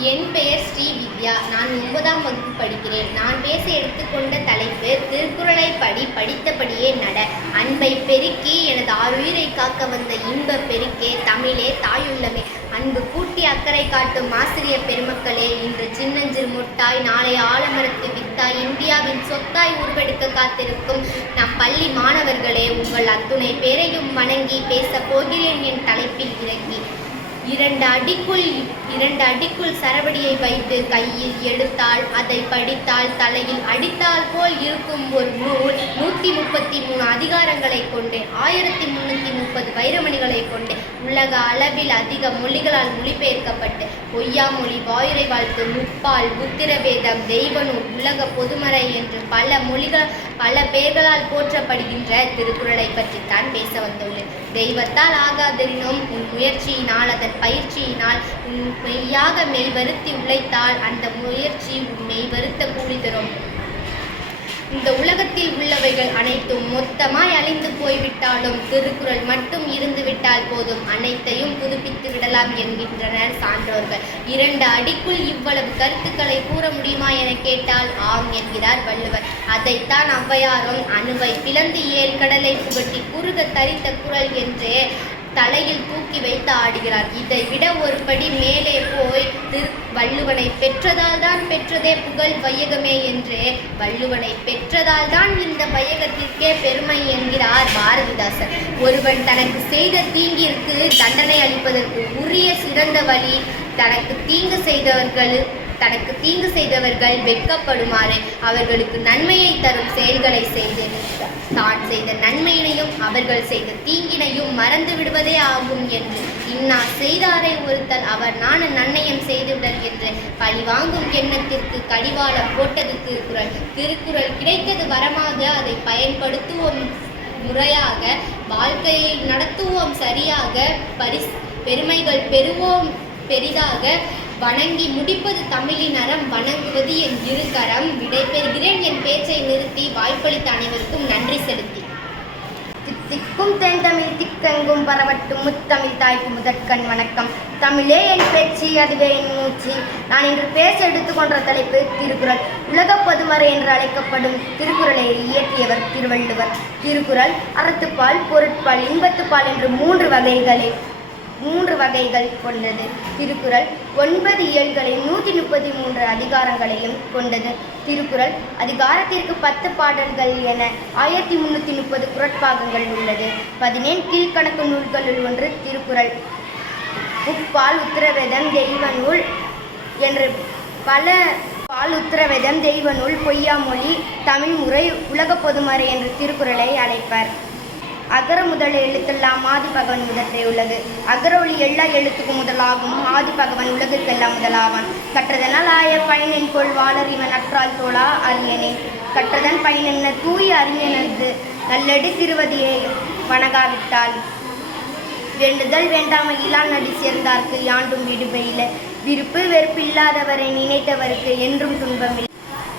என் பெயர் ஸ்ரீ வித்யா. நான் ஒன்பதாம் வகுப்பு படிக்கிறேன். நான் பேச எடுத்துக்கொண்ட தலைப்பு திருக்குறளை படி படித்தபடியே நட. அன்பை பெருக்கி எனது ஆறுயிரை காக்க வந்த இன்ப பெருக்கே தமிழே தாயுள்ளமே. அன்பு கூட்டி அக்கறை காட்டும் ஆசிரியர் பெருமக்களே இன்று சின்னஞ்சிறு முட்டாய் நாளை ஆலமரத்து வித்தாய் இந்தியாவின் சொத்தாய் உருவெடுக்க காத்திருக்கும் நம் பள்ளி மாணவர்களே உங்கள் அத்துணை பேரையும் வணங்கி பேசப் போகிறேன் என் தலைப்பில் இறங்கி. இரண்டு அடிக்குள் இரண்டு அடிக்குள் சரவடியை வைத்து கையில் எடுத்தால் அதை படித்தால் தலையில் அடித்தால் போல் இருக்கும் ஒரு நூல். நூற்றி முப்பத்தி மூணு அதிகாரங்களை கொண்டு ஆயிரத்தி முன்னூற்றி முப்பது வைரமணிகளை கொண்டு உலக அளவில் அதிக மொழிகளால் மொழிபெயர்க்கப்பட்டு பொய்யாமொழி வாயுரை வாழ்த்து முப்பால் புத்திரவேதம் தெய்வனூர் உலக பொதுமறை என்று பல மொழிகள் பல பெயர்களால் போற்றப்படுகின்ற திருக்குறளை பற்றித்தான் பேச வந்துள்ளேன். தெய்வத்தால் ஆகாதெனினும் உன் முயற்சியினால் அதன் பயிற்சியினால் உன் மெய்யாக மெய் வருத்தி உழைத்தால் அந்த முயற்சி உன் மெய் வருத்த கூலி தரும் இந்த உலகத்தில் உள்ளவைகள் அனைத்தும் மொத்தமாய் அழிந்து போய்விட்டாலும் திருக்குறள் மட்டும் இருந்துவிட்டால் போதும். அனைத்தையும் புதுப்பித்து விடலாம் என்கின்றனர் சான்றோர்கள். இரண்டு அடிக்குள் இவ்வளவு கருத்துக்களை கூற முடியுமா என கேட்டால் ஆம் என்கிறார் வள்ளுவர். அதைத்தான் ஔவையாரும் அணுவை பிளந்து ஏழ் கடலை புகட்டி குறுக தரித்த குரல் என்றே தலையில் தூக்கி வைத்து ஆடுகிறார். இதை விட ஒரு படி மேலே போய் திரு வள்ளுவனை பெற்றதால் தான் பெற்றதே புகழ் வையகமே என்று வள்ளுவனை பெற்றதால் தான் இந்த வையகத்திற்கே பெருமை என்கிறார் பாரதிதாசன். ஒருவன் தனக்கு செய்த தீங்கிற்கு தண்டனை அளிப்பதற்கு உரிய சிறந்த வழி தனக்கு தீங்கு செய்தவர்கள் தனக்கு தீங்கு செய்தவர்கள் வெட்கப்படுமாறு அவர்களுக்கு நன்மையை தரும் செயல்களை செய்து தான் செய்த நன்மையினையும் அவர்கள் செய்த தீங்கினையும் மறந்து விடுவதே ஆகும் என்று. இன்னா செய்தாரை ஒருத்தல் அவர் நான நன்னயம் செய்துவிடல் என்று பழி வாங்கும் எண்ணத்திற்கு கடிவாளம் போட்டது திருக்குறள். திருக்குறள் கிடைத்தது வரமாக அதை பயன்படுத்துவோம் முறையாக வாழ்க்கையை நடத்துவோம் சரியாக பரிஸ் பெருமைகள் பெறுவோம் பெரிதாக வணங்கி முடிப்பது தமிழின் அறம் வணங்குவது என் இருகரம். விடைபெறுகிறேன். என் பேச்சை நிறுத்தி வாய்ப்பளித்த அனைவருக்கும் நன்றி செலுத்தி. திக்கும் தென் தமிழ் திக்கெங்கும் பரவட்டும் முத்தமிழ் தாய்க்கு முதற்கண் வணக்கம். தமிழே என் பேச்சு அதுவே என் மூச்சு. நான் இன்று பேச எடுத்துக்கொண்ட தலைப்பு திருக்குறள். உலக பொதுமறை என்று அழைக்கப்படும் திருக்குறளை இயற்றியவர் திருவள்ளுவர். திருக்குறள் அறத்துப்பால் பொருட்பால் இன்பத்துப்பால் என்று மூன்று வகைகளை. மூன்று வகைகள் கொண்டது. திருக்குறள் ஒன்பது இயல்களையும் நூற்றி முப்பத்தி மூன்று அதிகாரங்களையும் கொண்டது. திருக்குறள் அதிகாரத்திற்கு பத்து பாடல்கள் என ஆயிரத்தி முன்னூற்றி முப்பது குரட்பாகங்கள் உள்ளது. பதினேழு கீழ்கணக்கு நூல்களுள் ஒன்று திருக்குறள். உப்பால் உத்திரவேதம் தெய்வ நூல் என்று பல பால் உத்திரவேதம் தெய்வ நூல் பொய்யாமொழி தமிழ் முறை உலக பொதுமறை என்று திருக்குறளை அழைப்பர். அகர முதல் எழுத்தெல்லாம் ஆதி பகவன் முதற்றே உள்ளது. அகர ஒளி எல்லா எழுத்துக்கும் முதலாகும். ஆதி பகவன் உலகுக்கெல்லாம் முதலாவான். கற்றதனால் ஆய பயனின் கொள்வாளர் இவன் அற்றால் தோழா அரியனே கற்றதன் பயனென்ன தூய அறிஞனது நல்லடி திருவதியை வணங்காவிட்டாள் வேண்டுதல் வேண்டாமை இலான் நடி சேர்ந்தார்க்கு யாண்டும் விடுபையில. விருப்பு வெறுப்பு இல்லாதவரை நினைத்தவருக்கு என்றும் துன்பமில்லை.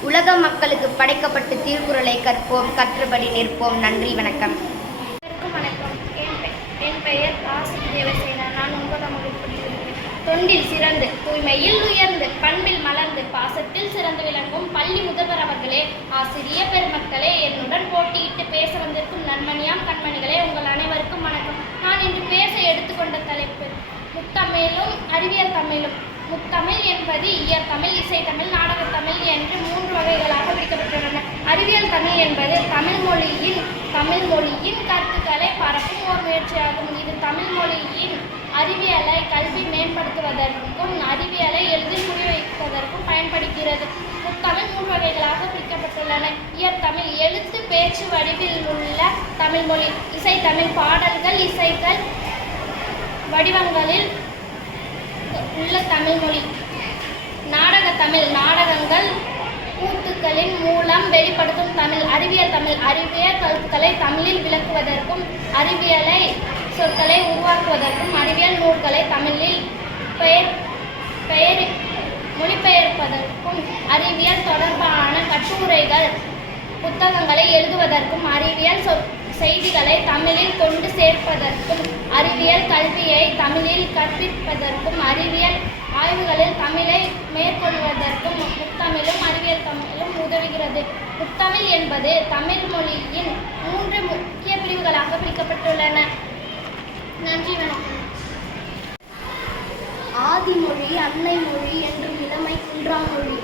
உலக மக்களுக்கு படைக்கப்பட்டு திருக்குறளை கற்போம். கற்றுபடி நிற்போம். நன்றி வணக்கம் அனைவருக்கும் வணக்கம் என் பெ- என் பெயர் ஆசி தேவசேனா நான் ஒன்பதாம் வகுப்பு படிக்கிறேன் தொண்டில் சிறந்து தூய்மையில் உயர்ந்து பண்பில் மலர்ந்து பாசத்தில் சிறந்து விளங்கும் பள்ளி முதல்வர் அவர்களே ஆசிரிய பெருமக்களே என்னுடன் போட்டியிட்டு பேச வந்திருக்கும் நன்மணியாம் கண்மணிகளே உங்கள் அனைவருக்கும் வணக்கம். நான் இன்று பேச எடுத்துக்கொண்ட தலைப்பு முத்தமிழும் அறிவியல் தமிழும். முத்தமிழ் என்பது இயற்தமிழ் இசைத்தமிழ் நாடகத்தமிழ் என்று மூன்று வகைகளாக பிரிக்கப்பட்டுள்ளன. அறிவியல் தமிழ் என்பது தமிழ் மொழியின் தமிழ் மொழியின் கருத்துக்களை பரப்பும் ஒரு முயற்சியாகும். இது தமிழ் மொழியின் அறிவியலை கல்வி மேம்படுத்துவதற்கும் அறிவியலை எளிதில் புரிவைப்பதற்கும் பயன்படுகிறது. முத்தமிழ் மூன்று வகைகளாக பிரிக்கப்பட்டுள்ளன. இயற்தமிழ் எழுத்து பேச்சு வடிவில் உள்ள தமிழ் மொழி இசைத்தமிழ் பாடல்கள் இசைகள் வடிவங்களில் உள்ள தமிழ் மொழி. நாடக தமிழ் நாடகங்கள் கூத்துக்களின் மூலம் வெளிப்படுத்தும் தமிழ் அறிவியல் தமிழ் அறிவியல் கருத்துக்களை தமிழில் விளக்குவதற்கும் அறிவியலை சொற்களை உருவாக்குவதற்கும் அறிவியல் நூல்களை தமிழில் பெயர் பெயர் மொழிபெயர்ப்பதற்கும் அறிவியல் தொடர்பான கட்டுரைகள் புத்தகங்களை எழுதுவதற்கும் அறிவியல் சொற் செய்திகளை தமிழில் கொண்டு சேர்ப்பதற்கும் அறிவியல் கல்வியை தமிழில் கற்பிப்பதற்கும் அறிவியல் ஆய்வுகளில் தமிழை மேற்கொள்வதற்கும் முத்தமிழும் அறிவியல் தமிழும் உதவுகிறது. முத்தமிழ் என்பது தமிழ் மொழியின் மூன்று முக்கிய பிரிவுகளாக பிரிக்கப்பட்டுள்ளன. நன்றி வணக்கம். ஆதிமொழி அன்னை மொழி என்றும் இளமை குன்றா மொழி.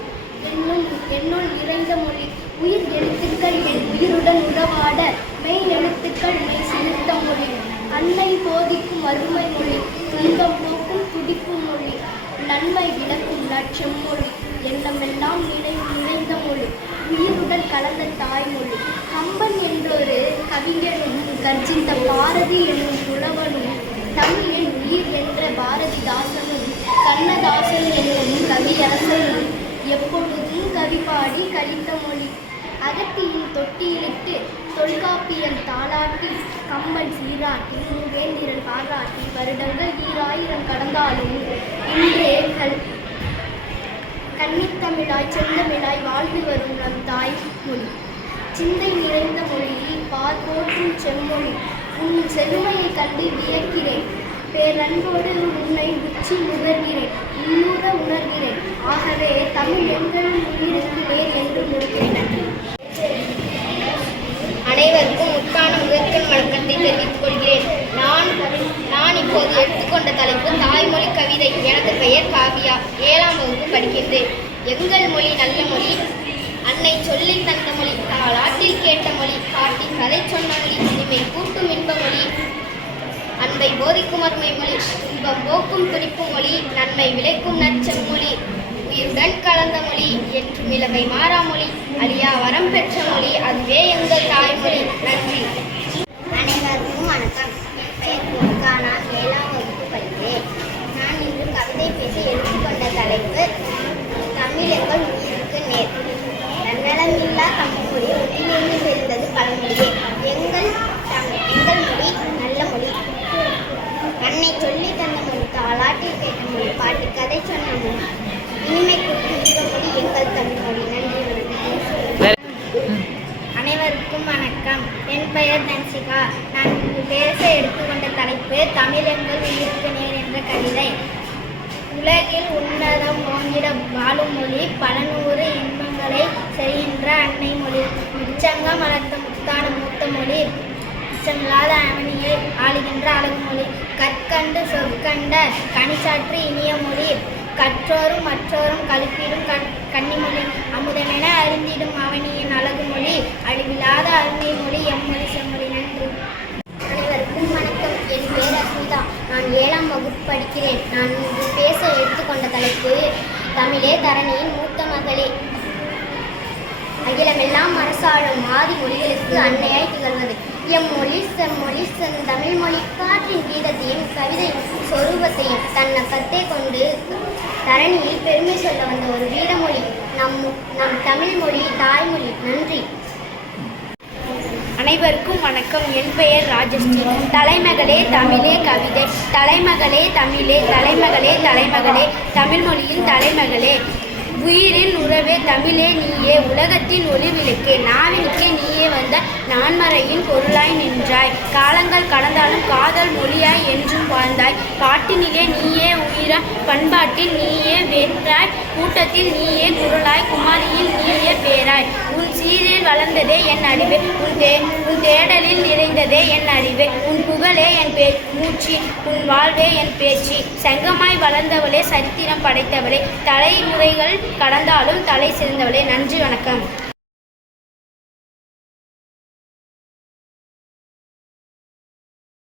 என்னும் என்னுள் நிறைந்த மொழி. உயிர் எழுத்துக்கள் என் உயிருடன் உறவாட மெய் எழுத்துக்கள் மெய் செலுத்த மொழி. அன்னை போதிக்கும் அருமை மொழி. துன்பம் போக்கும் துடிக்கும் மொழி. நன்மை விளக்கும் லட்சம் மொழி. எண்ணமெல்லாம் நினை நிறைந்த மொழி. உயிருடன் கலந்த தாய்மொழி கம்பன் என்றொரு கர்ஜித்த பாரதி என்னும் புலவனும் தமிழில் உயிர் என்ற பாரதிதாசனும் கண்ணதாசன் என்னும் கவியரசனும் எப்பொழுதும் கவி பாடி கழித்த மொழி. அகத்தியின் தொட்டியிலிட்டு தொல்காப்பியம் தாளாட்டி கம்பன் சீராட்டி மூவேந்திரன் பாராட்டி வருடங்கள் ஈராயிரம் கடந்தாலும் இன்றே கல் கன்னித்தமிழாய் செந்தமிழாய் வாழ்ந்து வரும் நம் தாய் மொழி. சிந்தை நிறைந்த மொழியை பால் போற்றும் செம்மொழி. உன் செழுமையை கண்டு வியக்கிறேன். பேரன்போடு உன்னை உச்சி முகர்கிறேன் இன்னூர உணர்கிறேன். ஆகவே தமிழ் எங்கள் உயிருக்கு நேர் என்று முடிக்கிறேன் நன்றி அனைவருக்கும் உட்கான முதற்கண் வணக்கத்தை தெரிவித்துக் கொள்கிறேன். நான் நான் இப்போது எடுத்துக்கொண்ட தலைப்பு தாய்மொழி கவிதை. எனது பெயர் காவியா. ஏழாம் வகுப்பு படிக்கின்றேன். எங்கள் மொழி நல்ல மொழி. அன்னை சொல்லி தந்த மொழி தாளாட்டில் கேட்ட மொழி காட்டி கதை சொன்ன மொழி இனிமை கூட்டும் இன்ப மொழி. அன்பை போதிக்கும் அருமை மொழி இன்பம் போக்கும் துடிக்கும் மொழி நன்மை விளைக்கும் நச்சம் மொழி. உயிருடன் கலந்த மொழி என்றும் இளமை மாறா மொழி அழியா வரம் பெற்ற மொழி அதுவே எங்கள் தாய்மொழி நன்றி. அனைவருக்கும் வணக்கம். நான் ஏழாம் வகுப்பு படிக்கிறேன் நான் இன்று கவிதை பேசி எடுத்துக்கொண்ட தலைப்பு தமிழ் உயிருக்கு நேர். நன்னலமில்லா தமிழ் மொழி சேர்ந்தது பழமொழியே. எங்கள் எங்கள் மொழி நல்ல மொழி. அன்னை சொல்லி தந்த மொழி தாளாட்டில் கேட்ட மொழி பாட்டு கதை சொன்ன மொழி. இனிமை கொடுத்து இந்த மொழி எங்கள் தமிழ் மொழி. நன்றி அனைவருக்கும் வணக்கம். என் பெயர் தன்சிகா. நான் பேச எடுத்துக்கொண்ட தலைப்பு தமிழ் எங்கள் உயிருக்கு நேர் என்ற கவிதை. உலகில் உன்னதம் ஓங்கிட வாழும் மொழி பல நூறு இன்பங்களை செய்கின்ற அன்னை மொழி. உச்சங்கம் மலர்ந்த முத்தான மூத்த மொழி. உச்சமில்லாத அவனியை ஆளுகின்ற அழகு மொழி. கற்கண்டு சொற்கண்ட கனிச்சாற்று இனிய மொழி. கற்றோரும் மற்றோரும் கழிப்பிடும் கண் கன்னிமொழி அமுதமென அறிந்திடும் அவனியின் அழகு மொழி. அழிவில்லாத அருமை மொழி. எம்மொழி செம்மொழி. நன்றி. அனைவருக்கும் வணக்கம். என் பேர் அஸ்மிதா. நான் ஏழாம் வகுப்பு படிக்கிறேன். நான் பேச எடுத்துக்கொண்ட தலைப்பு தமிழே தரணியின் மூத்த மகளே. அகிலமெல்லாம் அரசாளும் ஆதி மொழிகளுக்கு அன்னையாய் திகழ்வது எம் மொழி செம்மொழி செந்தமிழ் மொழி காற்றின் கீதத்தையும் கவிதையும் சொரூபத்தையும் தன்னை கத்தே கொண்டு தரணியில் பெருமை சொல்ல வந்த ஒரு வீரமொழி நம் நம் தமிழ் மொழி தாய்மொழி நன்றி. அனைவருக்கும் வணக்கம். என் பெயர் ராஜஸ்ரீ. தலைமகளே தமிழே கவிதை. தலைமகளே தமிழே தலைமகளே தலைமகளே தமிழ் மொழியின் தலைமகளே. உயிரின் உறவே தமிழே நீயே உலகத்தின் ஒளி விளக்கே நாவினுக்கே நீயே வந்த நான்மறையின் பொருளாய் நின்றாய். காலங்கள் கடந்தாலும் காதல் மொழியாய் என்றும் வாழ்ந்தாய். பாட்டினிலே நீயே உயிரா பண்பாட்டில் நீயே வென்றாய் கூட்டத்தில் நீயே குரலாய் குமாரியில் நீயே பேராய். உன் சீரில் வளர்ந்ததே என் அறிவு உன் தே உன் தேடலில் நிறைந்ததே என் அறிவு உன் புகழே என் பே மூச்சு உன் வாழ்வே என் பேச்சு. சங்கமாய் வளர்ந்தவளே சரித்திரம் படைத்தவளே. தலைமுறைகள் கடந்தாலும் தலை சிறந்தவளே. நன்றி வணக்கம்.